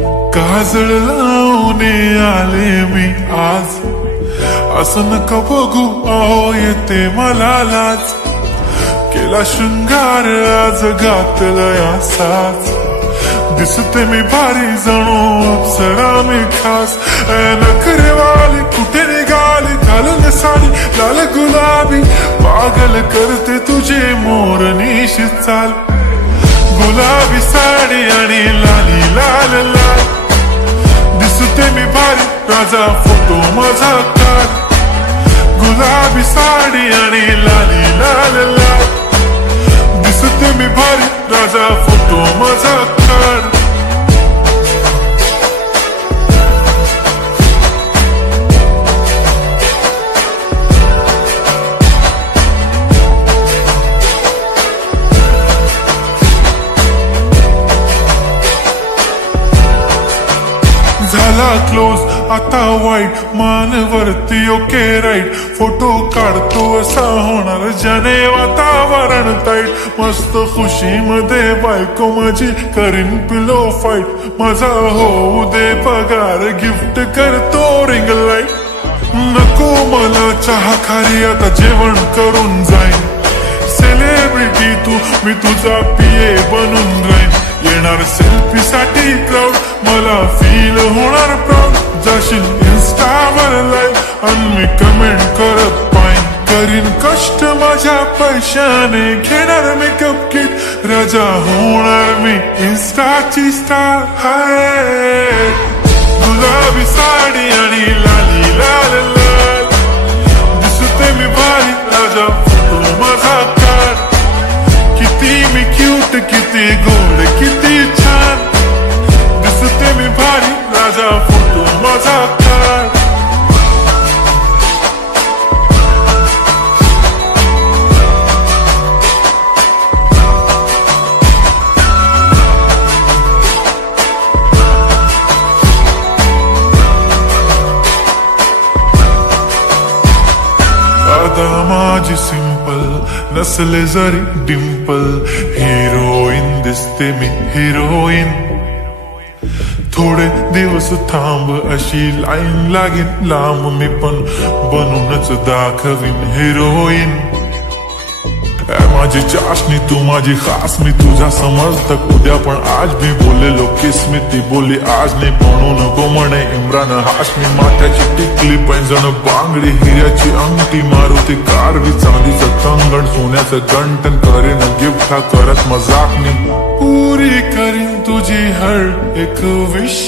काजळ लावून आले मी आज, असं नका बघू अहो येते मला लाज, केला शृंगार आज घातलाय असाच, दिसते मी भारी जणू अप्सरा मी खास, नखरेवाली कुठे निघाली घालून साडी लाल गुलाबी, पागल करते तुझे मोरनीशी चाल, गुलाबी साडी आणि लाली लाल लाल, दिसते मी भारी राजा फोटो माझा काढ, गुलाबी साडी आणि लाली लाल लाल, दिसते मी भारी राजा फोटो माझा काढ. झाला क्लोज आता वाईट, मान वरती ओके राईट, फोटो काढतो असा होणार ज्याने वातावरण ताईट, मस्त खुशी मध्ये बायको माझी करीन पिलो फाईट, माझा होऊ दे पगार गिफ्ट करतो रिंग लाईट, नको मला चहा खारी आता जेवण करून जाईन, सेलिब्रिटी तू मी तुझा पिये बनून राहीन, येणार सेल्फी साठी क्राऊड मला फील होणार प्राऊड, जाशील इन्स्टावर लाईव्ह आणि मी कमेंट करत पाईन, करीन कष्ट माझ्या पैशाने घेणार मेकअप किट, राजा होणार मी इन्स्टाची स्टार. हाय गुलाबी साडी आणि लाली लाल लाल, दिसते मी भारी राजा फोटो माझा काढ, किती मी क्यूट किती गोड किती छान, दिसते मी भारी राजा फोटो माझा काढ. आता माझी सिंपल नसले जरी डिंपल, हिरोईन दिसते मी हिरोईन, थोडे दिवस थांब अशी लाईन लागेल लांब, मी पण बनूनच दाखवीन हिरोईन, माझी चाशनी तू माझी खास, मी तुझा समजतक उद्या पण आज मी बोललेलो किस मी, ती बोलली आज नाही म्हणू नको म्हणे इम्रान हाशमी, माथ्याची टिकली पैंजण बांगडी हिऱ्याची अंगठी, मारुती कारवी चांदीचं कंगण सोन्याचं गंटन, करीन गिफ्ट हा करत मजाकनी, पुरी करीन तुझी हर एक विश,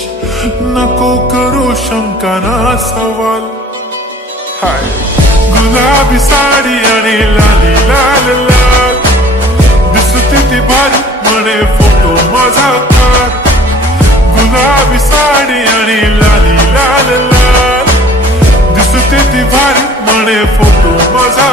नको करू शंका ना सवाल. हाय गुलाबी साडी आणि लाली लाल लाल, दिसते ती भारी म्हणे फोटो माझा काढ, गुलाबी साडी आणि लाली लाल लाल, दिसते ती भारी म्हणे फोटो माझा